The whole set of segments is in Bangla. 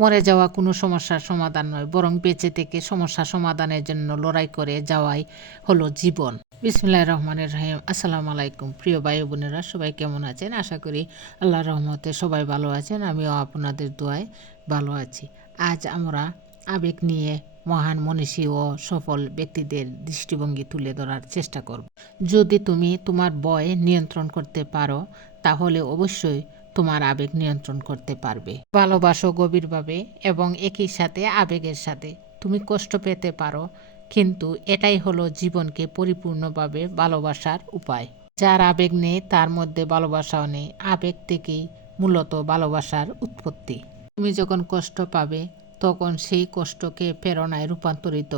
মরে যাওয়া কোনো সমস্যার সমাধান নয়, বরং বেঁচে থেকে সমস্যা সমাধানের জন্য লড়াই করে যাওয়াই হলো জীবন। বিসমিল্লাহির রহমানির রহিম। আসসালামু আলাইকুম প্রিয় ভাই বোনেরা, সবাই কেমন আছেন? আশা করি আল্লাহর রহমতে সবাই ভালো আছেন। আমিও আপনাদের দোয়ায় ভালো আছি। আজ আমরা আবেগ নিয়ে মহান মনীষী ও সফল ব্যক্তিদের দৃষ্টিভঙ্গি তুলে ধরার চেষ্টা করব। যদি তুমি তোমার ভয় নিয়ন্ত্রণ করতে পারো, তাহলে অবশ্যই তোমার আবেগ নিয়ন্ত্রণ করতে পারবে। ভালোবাসো গভীরভাবে এবং একই সাথে আবেগের সাথে। তুমি কষ্ট পেতে পারো, কিন্তু এটাই হলো জীবনকে পরিপূর্ণভাবে ভালোবাসার উপায়। যার আবেগ নেই তার মধ্যে ভালোবাসাও নেই। আবেগ থেকেই মূলত ভালোবাসার উৎপত্তি। তুমি যখন কষ্ট পাবে, তখন সেই কষ্টকে প্রেরণায় রূপান্তরিত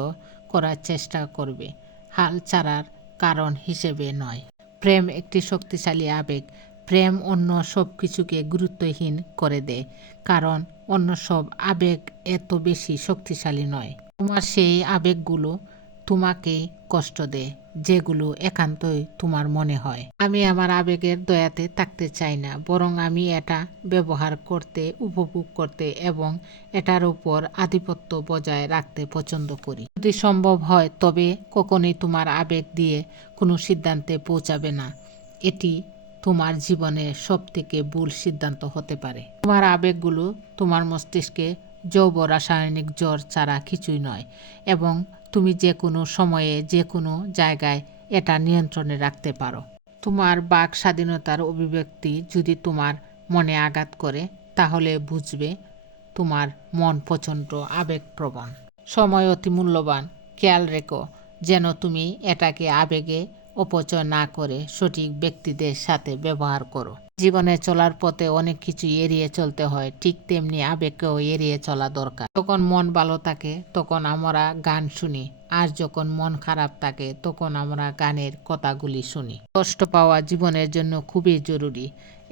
করার চেষ্টা করবে, হাল ছাড়ার কারণ হিসেবে নয়। প্রেম একটি শক্তিশালী আবেগ। প্রেম অন্য সব কিছুকে গুরুত্বহীন করে দেয়, কারণ অন্য সব আবেগ এত বেশি শক্তিশালী নয়। তোমার সেই আবেগগুলো তোমাকে কষ্ট দেয়, যেগুলো একান্তই তোমার মনে হয়। আমি আমার আবেগের দয়াতে থাকতে চাই না, বরং আমি এটা ব্যবহার করতে, উপভোগ করতে এবং এটার উপর আধিপত্য বজায় রাখতে পছন্দ করি। যদি সম্ভব হয়, তবে কখনোই তোমার আবেগ দিয়ে কোনো সিদ্ধান্তে পৌঁছাবে না। এটি তোমার জীবনের সবথেকে ভুল সিদ্ধান্ত হতে পারে। তোমার আবেগগুলো তোমার মস্তিষ্কে জৈব রাসায়নিক জ্বর ছাড়া কিছুই নয়, এবং তুমি যে কোনো সময়ে যে কোনো জায়গায় এটা নিয়ন্ত্রণে রাখতে পারো। তোমার বাক স্বাধীনতার অভিব্যক্তি যদি তোমার মনে আঘাত করে, তাহলে বুঝবে তোমার মন প্রচণ্ড আবেগপ্রবণ। সময় অতি মূল্যবান। খেয়াল রেখো যেন তুমি এটাকে আবেগে অপচয় না করে সঠিক ব্যক্তিদের সাথে ব্যবহার করো। জীবনে চলার পথে অনেক কিছু এড়িয়ে চলতে হয়, ঠিক তেমনি আবেগকেও এড়িয়ে চলা দরকার। যখন মন ভালো থাকে তখন আমরা গান শুনি, আর যখন মন খারাপ থাকে তখন আমরা গানের কথাগুলি শুনি। কষ্ট পাওয়া জীবনের জন্য খুবই জরুরি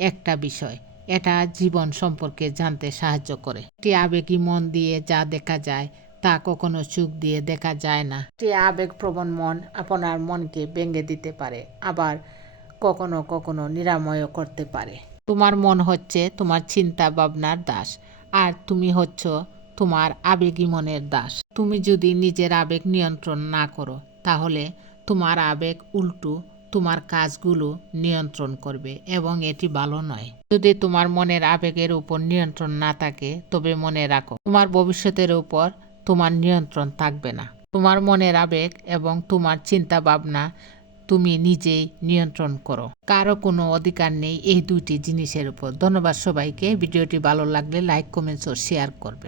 একটা বিষয়। এটা জীবন সম্পর্কে জানতে সাহায্য করে। একটি আবেগী মন দিয়ে যা দেখা যায় তা কখনো চোখ দিয়ে দেখা যায় না। একটি আবেগপ্রবণ মন আপনার মনকে ভেঙে দিতে পারে, আবার কখনো কখনো নিরাময়ও করতে পারে। তোমার মন হচ্ছে তোমার চিন্তা ভাবনার দাস, আর তুমি হচ্ছ তোমার আবেগী মনের দাস। তুমি যদি নিজের আবেগ নিয়ন্ত্রণ না করো, তাহলে তোমার আবেগ উল্টো তোমার কাজগুলো নিয়ন্ত্রণ করবে, এবং এটি ভালো নয়। যদি তোমার মনের আবেগের উপর নিয়ন্ত্রণ না থাকে, তবে মনে রাখো তোমার ভবিষ্যতের উপর তোমার নিয়ন্ত্রণ থাকবে না। তোমার মনের আবেগ এবং তোমার চিন্তা ভাবনা তুমি নিজেই নিয়ন্ত্রণ করো। কারো কোনো অধিকার নেই এই দুইটি জিনিসের উপর। ধন্যবাদ সবাইকে। ভিডিওটি ভালো লাগলে লাইক, কমেন্টস ও শেয়ার করবে।